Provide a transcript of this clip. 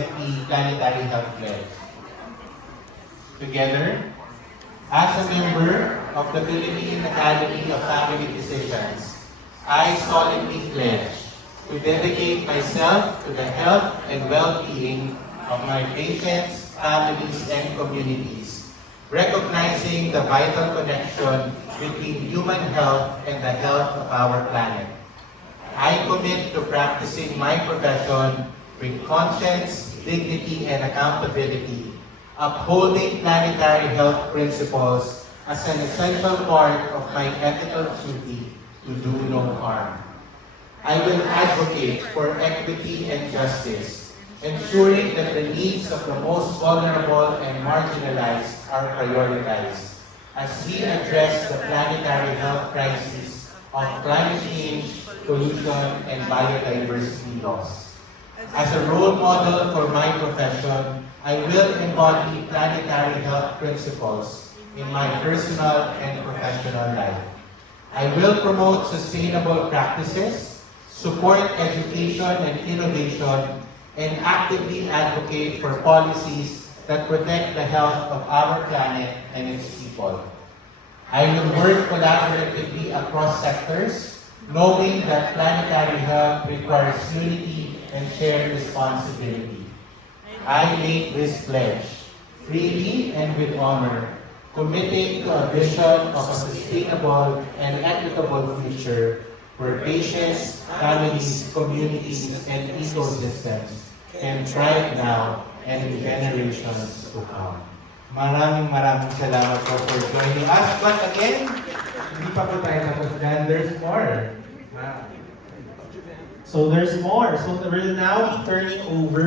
the Planetary Health Pledge. Together, as a member of the Philippine Academy of Family Physicians, I solemnly pledge to dedicate myself to the health and well-being of my patients, families, and communities, recognizing the vital connection between human health and the health of our planet. I commit to practicing my profession with conscience, dignity, and accountability, upholding planetary health principles as an essential part of my ethical duty to do no harm. I will advocate for equity and justice, ensuring that the needs of the most vulnerable and marginalized are prioritized as we address the planetary health crisis of climate change, pollution, and biodiversity loss. As a role model for my profession, I will embody planetary health principles in my personal and professional life. I will promote sustainable practices, support education and innovation, and actively advocate for policies that protect the health of our planet and its people. I will work collaboratively across sectors, knowing that planetary health requires unity and shared responsibility. I make this pledge freely and with honor, committing to a vision of a sustainable and equitable future where patients, families, communities, and ecosystems can thrive now and in generations to come. Maraming salamat po for joining us. But again, hindi pa po tayo tapos dyan. There's more. So there's more. So we'll now be turning over